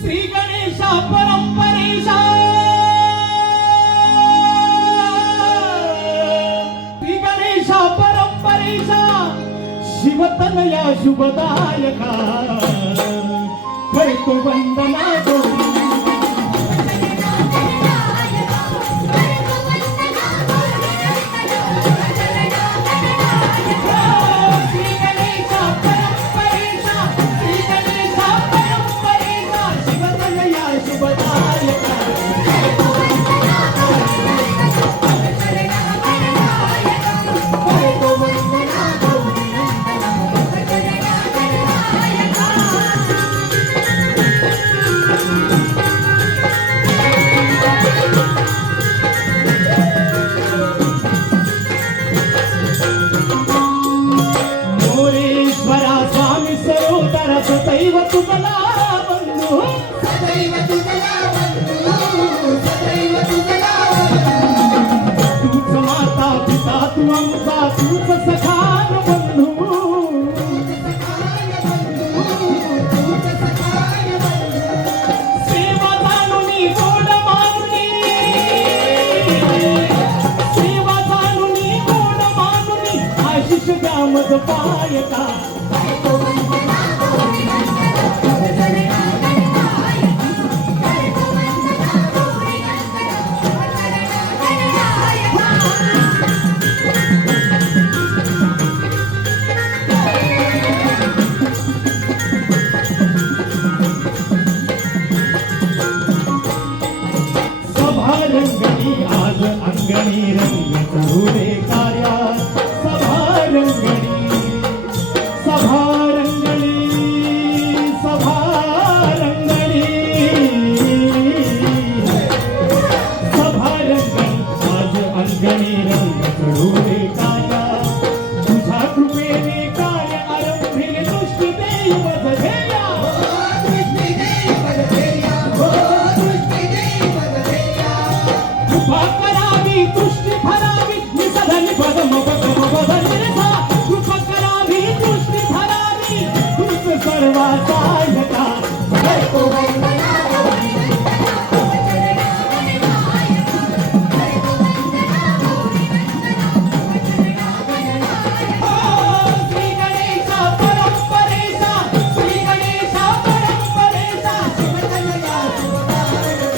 श्री गणेशा परंपरेशा श्री गणेशा परंपरेशा शिवतनया शुभदायका करतो वंदना गौरी सदैव तुझला बंधू सदैव तुझला बंधू सदैव तुझला तूच माता पिता तू आमचा तूच सखान बंधू सेवा जाणुनी गोड मानुनी सेवा जाणुनी गोड मानुनी आशिष गामज पायका रंगणी आज अंगणी रंग चढुरे कार्यात सभा रंगणी सभा रंगणी सभा रंगणी सभा रंगणी आज अंगणी रंग चढुरे कार्यात तुझ्या कृपेने कार्य आरंभिले दृष्टी देई बजलेया दृष्टी भरावी निसधनी पदम पदम बदलले सा कृपा करावी दृष्टी भरावी तुझ सर्वाचा यका करतो वंदना गौरी श्री गणेशा परंपरेशा श्री गणेशा परंपरेशा शिवतनया शुभदायका